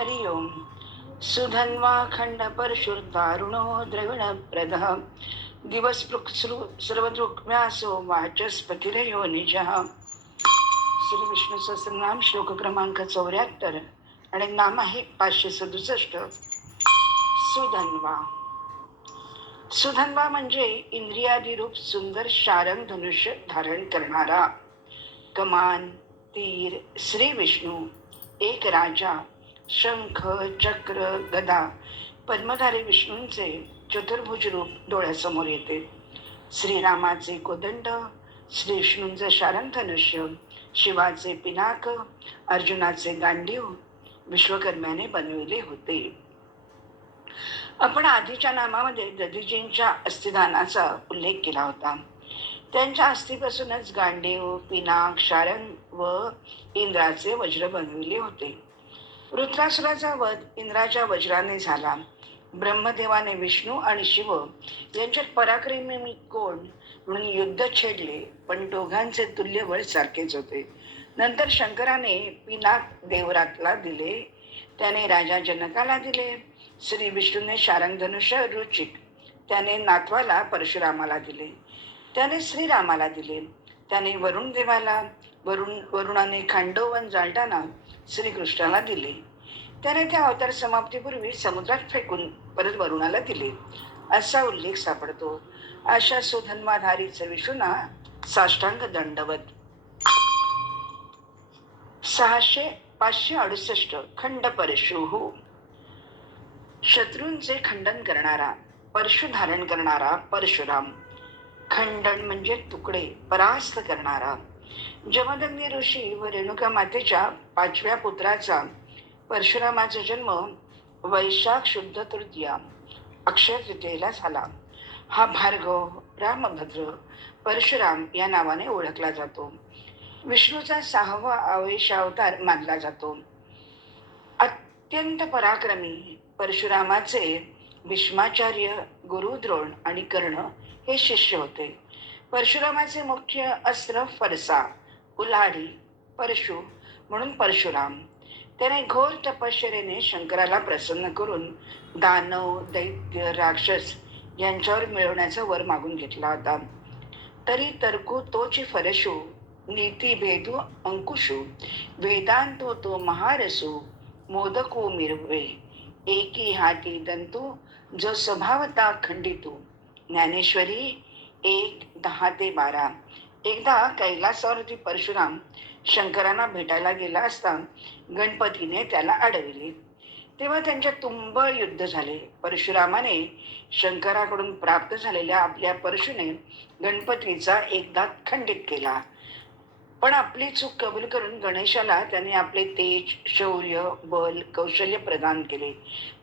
हरि ओम। सुधन्वा खंड परशुर्दारुणो द्रविण प्रद। दिवस सर्वदृक्म्यासो वाचस्पतिरयो निजः। श्री विष्णू सहस्रनाम श्लोक क्रमांक चौऱ्याहत्तर आणि नाम आहे पाचशे सदुसष्ट. सुधन्वा। सुधन्वा म्हणजे इंद्रियादिरूप सुंदर शारंग धनुष्य धारण करणारा। कमान तीर श्री विष्णू एक राजा शंख चक्र गदा पद्मधारी विष्णूंचे चतुर्भुज रूप डोळ्यासमोर येते. श्रीरामाचे कोदंड श्री विष्णूंचे शारंग धनुष्य शिवाचे पिनाक अर्जुनाचे गांडीव विश्वकर्म्याने बनविले होते. आपण आधीच्या नामामध्ये दधीजींच्या अस्थिदानाचा उल्लेख केला होता. त्यांच्या अस्थिपासूनच गांडीव पिनाक शारंग व इंद्राचे वज्र बनविले होते. वृत्रासुराचा वध इंद्राच्या वज्राने झाला. ब्रह्मदेवाने विष्णू आणि शिव यांच्यात पराक्रमी कोण म्हणून युद्ध छेडले पण दोघांचे तुल्य बळ सारखेच होते. नंतर शंकराने पिनाक देवरातला दिले. त्याने राजा जनकाला दिले. श्री विष्णूने शारंगधनुष्य रुचिक त्याने नातवाला परशुरामाला दिले. त्याने श्रीरामाला दिले. त्याने वरुण देवाला वरुण वरुणाने खांडोवन जाळताना श्रीकृष्णाला दिले. त्याने त्या अवतार समाप्तीपूर्वी समुद्रात फेकून परत वरुणाला दिले. असा उल्लेख सापडतो. अशा सुधन्माधारीच विष्णूना साष्टांग दंडवत. सहाशे पाचशे अडुसष्ट खंड परशु. शत्रूंचे खंडन करणारा परशु धारण करणारा परशुराम. खंडन म्हणजे तुकडे परास्त करणारा. जमदग्नी ऋषी व रेणुका मातेच्या पाचव्या पुत्राचा परशुरामाचा जन्म वैशाख शुद्ध तृतीया अक्षय तृतीयेला झाला. हा भार्गव रामभद्र परशुराम या नावाने ओळखला जातो. विष्णूचा सहावा अवतार मानला जातो. अत्यंत पराक्रमी परशुरामाचे भीष्माचार्य गुरुद्रोण आणि कर्ण हे शिष्य होते. परशुरामाचे मुख्य अस्त्र फरसा उलाढी परशु म्हणून परशुराम. त्याने घोर तपश्चर्याने शंकराला प्रसन्न करून दानव दैत्य राक्षस यांच्यावर मिळवण्याचा वर मागून घेतला होता. तरी तरकू तोची फरशू नीती भेदू अंकुशू वेदांतो तो महारसू मोदको मिरवे एकी हाती दंतू जो स्वभावता खंडितू. ज्ञानेश्वरी एक दहा ते बारा. एकदा कैलासावरती परशुराम शंकरांना भेटायला गेला असता गणपतीने त्याला अडविले. तेव्हा त्यांच्या तुंबळ युद्ध झाले. परशुरामाने शंकराकडून प्राप्त झालेल्या आपल्या परशुने गणपतीचा एकदा खंडित केला. पण आपली चूक कबूल करून गणेशाला त्याने आपले तेज शौर्य बल कौशल्य प्रदान केले.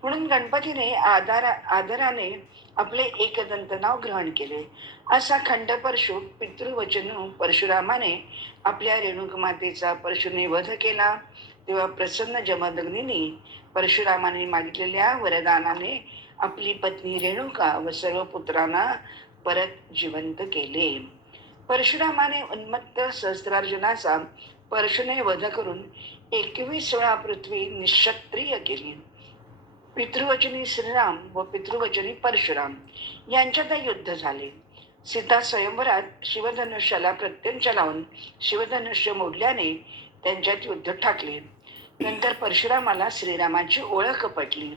म्हणून गणपतीने आधारा आदराने आपले एकदंत नाव ग्रहण केले. असा खंड परशु पितृवचन परशुरामाने आपल्या रेणुकमातेचा परशुने वध केला. तेव्हा प्रसन्न जमदग्नीने परशुरामाने मागितलेल्या वरदानाने आपली पत्नी रेणुका व सर्व पुत्रांना परत जिवंत केले. परशुरामाने उन्मत्त सहस्त्रार्जुनाचा परशुने वध करून एकवीस वेळा पृथ्वी निश्क्षत्रिय केली. पितृवचनी श्रीराम व पितृवचनी परशुराम यांच्यात युद्ध झाले. सीता स्वयंवरात शिवधनुष्याला प्रत्यंच लावून शिवधनुष्य मोडल्याने त्यांच्यात युद्ध ठाकले नंतर परशुरामाला श्रीरामाची ओळख पटली.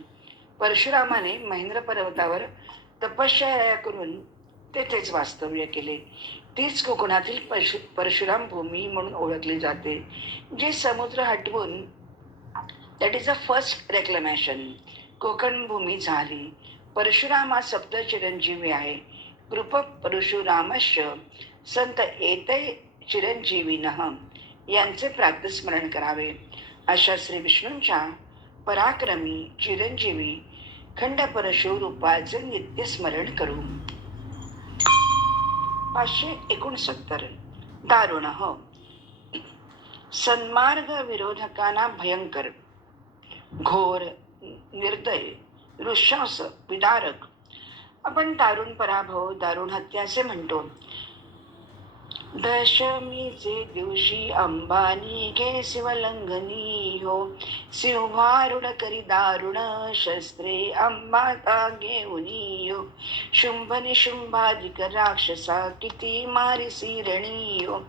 परशुरामाने महेंद्र पर्वतावर तपश्चर्या करून तेथेच वास्तव्य केले. तीच कोकणातील परशु परशुराम भूमी म्हणून ओळखली जाते जे समुद्र हटवून that is a first reclamation कोकणभूमी झाली. परशुराम हा सप्त चिरंजीवी आहे. कृप परशुरामश संत येते चिरंजीवीन यांचे प्राप्तस्मरण करावे. अशा श्री विष्णूंच्या पराक्रमी चिरंजीवी खंड परशु रूपाचे नित्यस्मरण करू. पाचशे एकोणसत्तर. दारुण. हो सन्मार्ग विरोधकांना भयंकर. घोर निर्दय ऋषास विदारक आपण दारुण पराभव दारुण हत्या असे म्हणतो. दशमीचे दिवशी अंबानी घे शिवलंघनी हो. सिंहारूढ करी दारुण शस्त्रे अंबाता घेऊनी हो. शुंभ निशुंभाधिक राक्षसा किती मारिसी रणी हो.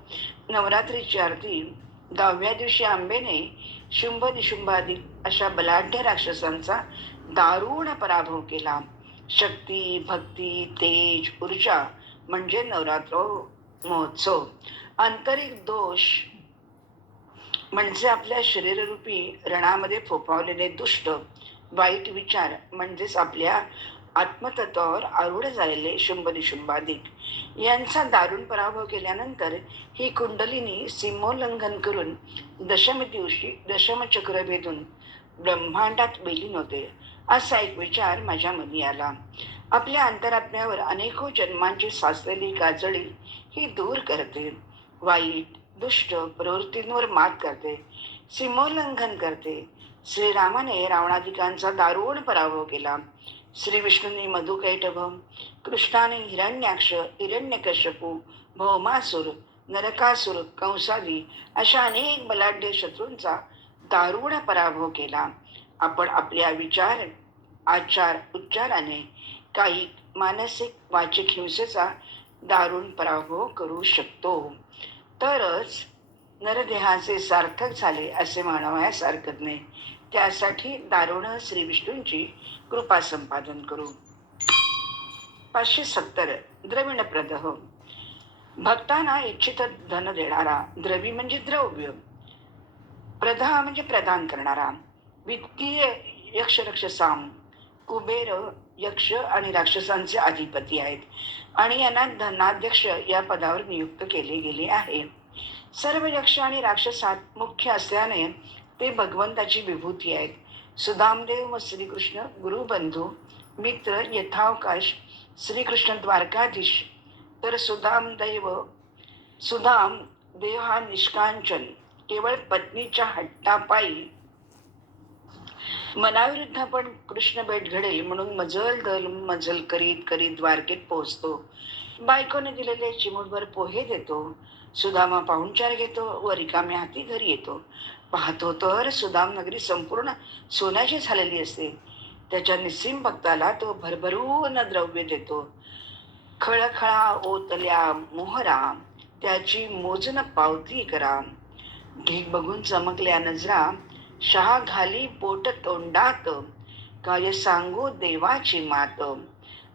नवरात्रीची आरती दहाव्या दिवशी आंबेने शुंभ निशुंभादी अशा बलाढ्य राक्षसांचा दारुण पराभव केला. शक्ती भक्ती तेज ऊर्जा म्हणजे नवरात्र महोत्सव. आंतरिक दोष म्हणजे आपल्या शरीररूपी रणामध्ये फोफावलेले दुष्ट वाईट विचार म्हणजेच आपल्या आत्मतत्वावर आरूढ झालेले शुंभ निशुंभाधिक यांचा दारुण पराभव केल्यानंतर ही कुंडलिनी सीमोल्लंघन करून दशमी दिवशी दशमचक्र भेदून ब्रह्मांडात विलीन होते असा एक विचार माझ्या मनी आला. आपल्या अंतरात्म्यावर अनेको जन्मांची साचलेली गाजळी ही दूर करते. वाईट दुष्ट प्रवृत्तींवर मात करते सीमोल्लंघन करते. श्रीरामाने रावणाधिकांचा दारुण पराभव केला. श्री विष्णूंनी कृष्णाने हिरण्याक्ष हिरण्यकश्यपू भौमासूर नरकासूर कंसादी अशा अनेक बलाढ्य शत्रूंचा दारुण पराभव केला. आपण आपल्या विचार आचार उच्चाराने काही मानसिक वाचिक हिंसेचा दारुण पराभव करू शकतो. तरच नरदेहाचे सार्थक झाले असे म्हणावयास हरकत नाही त्यासाठी दारुण श्री विष्णूंची कृपा संपादन करू. पाचशे सत्तर द्रविण प्रदह. भक्तांना इच्छित धन देणारा द्रवी म्हणजे द्रव्य. प्रधा म्हणजे प्रदान करणारा. वित्तीय यक्ष रक्षसाम कुबेर यक्ष आणि राक्षसांचे अधिपती आहेत. आणि यांना धनाध्यक्ष या पदावर नियुक्त केले गेले आहे. सर्व यक्ष आणि राक्षसात मुख्य असल्याने ते भगवंताची विभूती आहेत. सुदामदेव व श्रीकृष्ण गुरुबंधू मित्र यथावकाश श्रीकृष्ण द्वारकाधीश तर सुदामदैव सुदाम देव हा निष्कांचन केवळ पत्नीच्या हट्टापायी. मनाविरुद्ध पण कृष्ण भेट घडेल म्हणून मजल दल मजल करीत करीत द्वारकेत पोहोचतो. बायकोने दिलेले चिमुटभर पोहे देतो. सुदामा पाहुणचार घेतो व रिकाम्या हाती घरी येतो. पाहतो तर सुदाम नगरी संपूर्ण सोन्याची झालेली असते. त्याच्या निस्सीम भक्ताला तो भरभरून द्रव्य देतो. खळखळा ओतल्या मोहरा त्याची मोजन पावती करा. ढीक बघून चमकल्या नजरा शहा घाली पोट तोंडात. काय सांगू देवाची मात.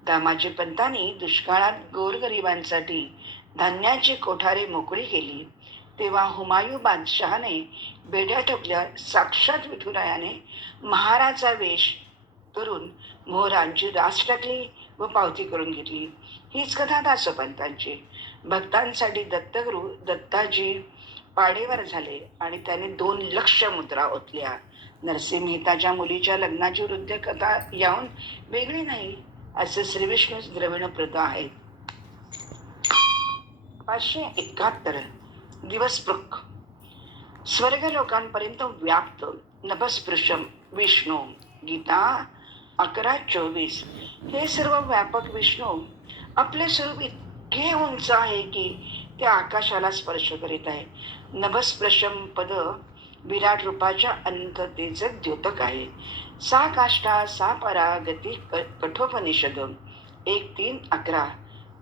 दामाजी पंतांनी दुष्काळात गोरगरिबांसाठी धान्याची कोठारे मोकळी केली. तेव्हा हुमायू बादशहाने बेड्या ठोकल्या साक्षात विठुरायाने महाराचा वेश करून मोहरांची रास टाकली व पावती करून घेतली. हीच कथा दासोपंतांची. भक्तांसाठी दत्तगुरु दत्ताजी पाडेवर झाले आणि त्याने दोन लक्ष मुद्रा ओतल्या. नरसिंह मेहताच्या मुलीच्या लग्नाची वृद्ध कथा याहून वेगळी नाही असे श्रीविष्णू द्रविण प्रत आहेत. पाचशे एकाहत्तर दिवसपृक स्वर्ग लोकांपर्यंत व्याप्त नभस्पृशम विष्णू गीता अकरा चोवीस. हे सर्व व्यापक विष्णू आपले स्वरूप इतके उंच आहे की ते आकाशाला स्पर्श करीत आहे. नभस्पृशम पद विराट रूपाच्या अंततेचं द्योतक आहे. सा काष्टा सा परा गती कठोपनिषद. एक तीन अकरा.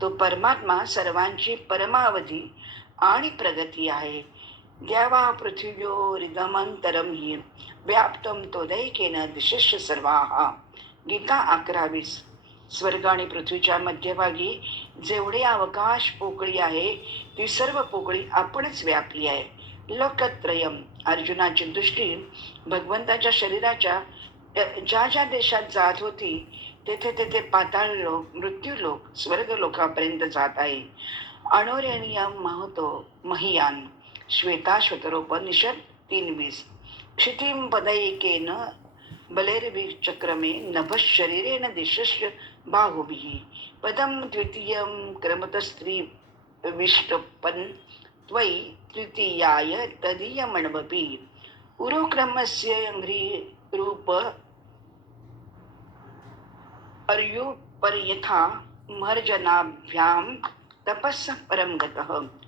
तो परमात्मा सर्वांची परमावधी आणि प्रगती आहे. द्यावा पृथ्वीयो रिदमंतरम हि. व्याप्तम तोदैकेन दिशिष्य सर्वाहा गीता अकरावीस. स्वर्ग आणि पृथ्वीच्या मध्यभागी जेवढे अवकाश पोकळी आहे ती सर्व पोकळी आपणच व्यापली आहे. लोकत्रयम. अर्जुनाची दृष्टी भगवंताच्या शरीराच्या ज्या ज्या देशात जात होती तेथे तेथे पाताळ लोक मृत्यू लोक स्वर्ग लोकापर्यंत जात आहे. अणोरेणियम महतो महियान श्वेताश्वतरोपनिषद तीन वीस. क्षितिम पदैकेन बलेर्विचक्रमे नभशरीरेण दिशश्च बाहुभिः. पदं द्वितीयं क्रमतस्त्री विष्टपन् त्वयि तृतीयाय तदीयमणवपि. उरुक्रमस्य रूप अर्युपर्यथा मर्जनाभ्यां तपस्स परमगत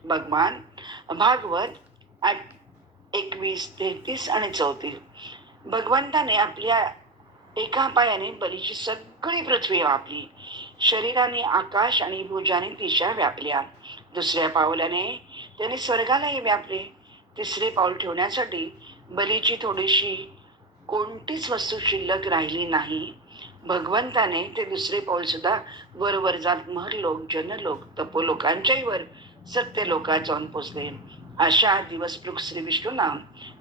भगवान भागवत आठ एकवीस तेहतीस आणि चौतीस. भगवंताने आपल्या एका पायाने बलीची सगळी पृथ्वी व्यापली शरीराने आकाश आणि भुजाने दिशा व्यापल्या. दुसऱ्या पावलाने त्याने स्वर्गालाही व्यापले. तिसरे पाऊल ठेवण्यासाठी बलीची थोडीशी कोणतीच वस्तू शिल्लक राहिली नाही. भगवंताने ते दुसरे पाऊल सुद्धा वरवर जात महलोक जनलोक तपोलोकांच्याही वर सत्य लोकात जाऊन पोचले. अशा दिवसपृख श्री विष्णूंना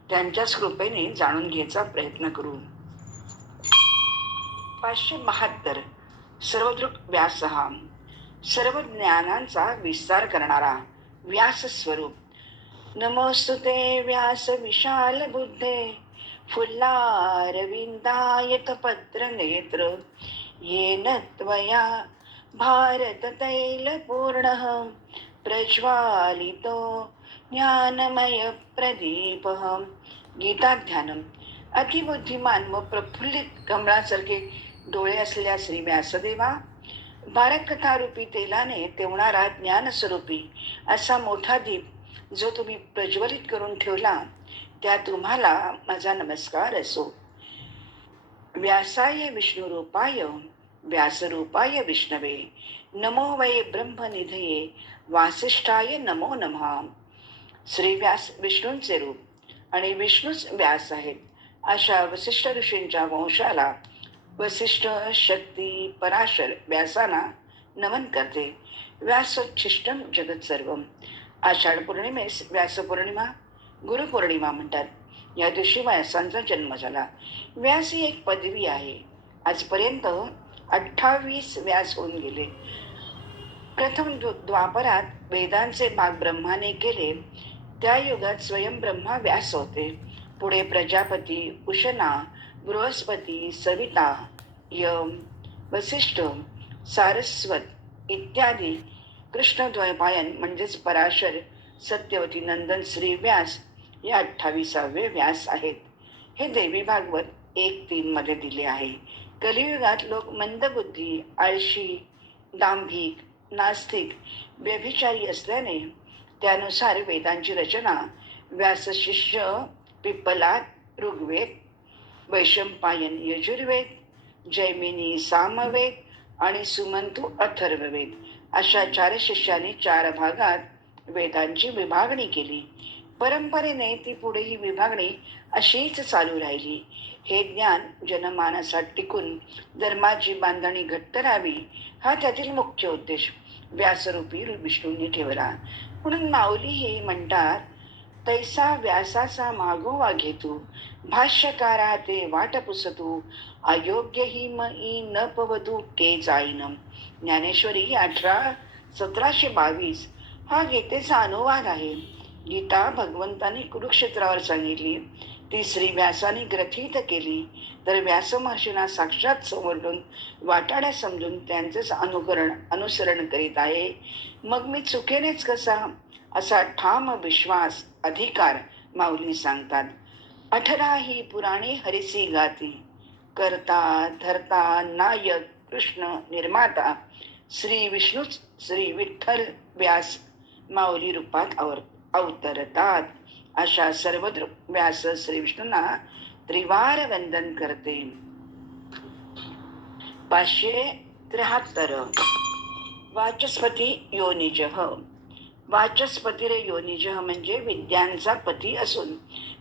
त्यांच्याच कृपेने जाणून घ्यायचा प्रयत्न करू. पाचशे बहात्तर सर्वदृक व्यास. हा सर्व ज्ञानांचा विस्तार करणारा व्यास स्वरूप नमोस्तुते व्यास विशाल बुद्धे. फुल्लारविन्दायत पत्र नेत्र येन त्वया भारत तैल प्रज्वालितो ज्ञानमय प्रदीप गीताध्यानम। अतिबुद्धिमान व प्रफुल्लित कमळासारखे डोळे असलेल्या श्री व्यासदेवा भारतकथारूपी तेलाने तेवणारा ज्ञानस्वरूपी असा मोठा दीप जो तुम्ही प्रज्वलित करून ठेवला त्या तुम्हाला माझा नमस्कार असो. व्यासाय विष्णुरूपाय व्यासरूपाय विष्णवे नमो वै ब्रह्मनिधये वासिष्ठाय नमो नमः श्री व्यास विष्णूंचे रूप आणि विष्णूच व्यास आहेत अशा वसिष्ठ ऋषींच्या वंशाला वसिष्ठ शक्ती पराशर व्यासांना नमन करते. व्यासोच्छिष्टम जगत सर्व आषाढ पौर्णिमेस व्यासपौर्णिमा गुरुपौर्णिमा म्हणतात. या दिवशी व्यासांचा जन्म झाला. व्यास ही एक पदवी आहे. आजपर्यंत अठ्ठावीस व्यास होऊन गेले. प्रथम द्वापरात वेदांचे भाग ब्रह्माने केले. त्या युगात स्वयं ब्रह्मा व्यास होते. पुढे प्रजापती उशना बृहस्पती सविता यम वसिष्ठ सारस्वत इत्यादी कृष्णद्वैपायन म्हणजेच पराशर सत्यवती नंदन श्री व्यास या अठ्ठावीसावे व्यास आहेत. हे देवी भागवत एक तीन मध्ये दिले आहे. कलियुगात लोक मंदबुद्धी आळशी दांभिक नास्तिक व्यभिचारी असल्याने त्यानुसार वेदांची रचना व्यासशिष्य पिप्पलात ऋग्वेद वैशंपायन यजुर्वेद जैमिनी सामवेद आणि सुमंतू अथर्ववेद अशा चार शिष्यांनी चार भागात वेदांची विभागणी केली. परंपरेने ती पुढे ही विभागणी अशीच चालू राहिली. हे ज्ञान जनमानसात टिकून धर्माची बांधणी घट्ट राहावी हा त्यातील मुख्य उद्देश. व्यासरूपी विष्णूंनी ठेवला. म्हणून माऊली हे म्हणतात तैसा व्यासाचा मागोवा घेतो भाष्यकारा ते वाट पुसतू अयोग्य ही मई न पवधू के जाईन. ज्ञानेश्वरी अठरा सतराशे बावीस हा गीतेचा अनुवाद आहे. गीता भगवंताने कुरुक्षेत्रावर सांगितली. ती श्री व्यासाने ग्रथित केली. तर व्यास महर्षींना साक्षात समोरून वाटाड्या समजून त्यांचेच अनुकरण अनुसरण करीत आहे. मग मी चुकेनेच कसा? असा ठाम विश्वास अधिकार माऊली सांगतात. अठरा ही पुराणे हरिसी गाती. करता धरता नायक कृष्ण निर्माता श्री विष्णूच श्री विठ्ठल व्यास माऊली रूपात अवर अवतरतात. अशा सर्व व्यास श्री विष्णूंना त्रिवार वंदन करते. पाचशे त्र्याहत्तर. वाचस्पती योनिज. वाचस्पती रे योनिज म्हणजे विद्यांचा पती असून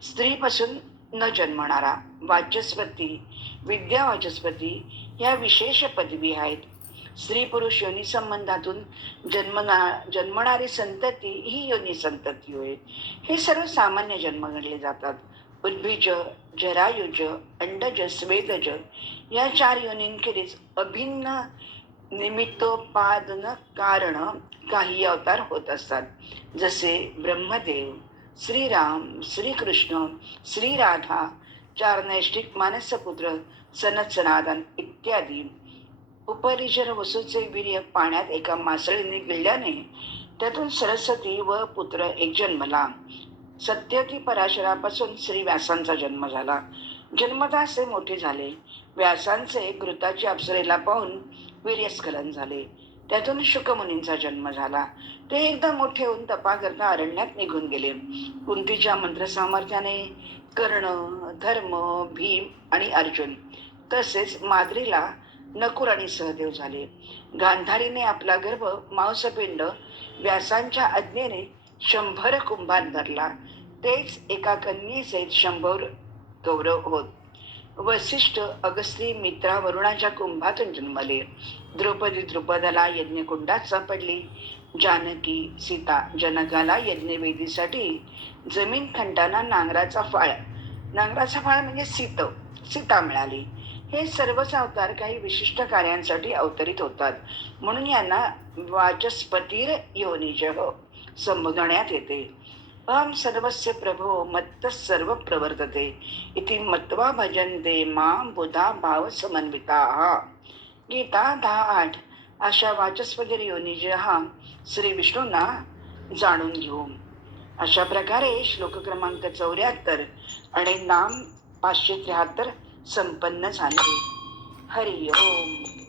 स्त्रीपासून न जन्मणारा वाचस्पती विद्या वाचस्पती ह्या विशेष पदवी आहेत. स्त्री पुरुष योनी संबंधातून जन्मना जन्मणारी संतती ही योनी संतती होय. हे सर्व सामान्य जन्म घडले जातात. उद्भिज जरायुज अंडज स्वेदज या चार योनींखेरीज अभिन्न निमित्तोपादन कारण काही अवतार होत असतात. जसे ब्रह्मदेव श्रीराम श्रीकृष्ण श्रीराधा चार नैष्टिक मानसपुत्र सनत सनातन इत्यादी. उपरिचर वसूचे वीर्य पाण्यात एका मासळीने गिळल्याने त्यातून सरस्वती व पुत्र एक जन्मला सत्यती पराशरापासून श्री व्यासांचा जन्म झाला. जन्मदास ते मोठे झाले. व्यासांचे घृताची अप्सरेला पाहून वीर्यस्खलन झाले. त्यातून शुकमुनींचा जन्म झाला. ते एकदा मोठे होऊन तपा करता अरण्यात निघून गेले. कुंतीच्या मंत्र सामर्थ्याने कर्ण धर्म भीम आणि अर्जुन तसेच माद्रीला नकुल आणि सहदेव झाले. गांधारीने आपला गर्भ मांसपिंड व्यासांच्या आज्ञेने शंभर कुंभात भरला. तेच एका कन्येचे शंभर गौरव होत. वसिष्ठ अगस्त्री मित्रा वरुणाच्या कुंभातून जन्मले. द्रौपदी द्रुपदाला यज्ञकुंडात सापडली. जानकी सीता जनकाला यज्ञवेदीसाठी जमीन खंडाना नांगराचा फाळ. नांगराचा फाळ म्हणजे सीत सीता मिळाली. हे सर्वच अवतार काही विशिष्ट कार्यांसाठी अवतरित होतात. म्हणून यांना वाचस्पतीर योनिज हो, संबोधण्यात येते. अहम सर्वस्य प्रभो मत्त सर्व प्रवर्तते. इति मत्वा भजन्ते मां बुधा भाव समन्विता। गीता दहा आठ अशा वाचस्पती योनिज हा श्री विष्णूंना जाणून घेऊ अशा प्रकारे श्लोक क्रमांक चौऱ्याहत्तर आणि नाम पाचशे त्र्याहत्तर संपन्न झाले. हरिओम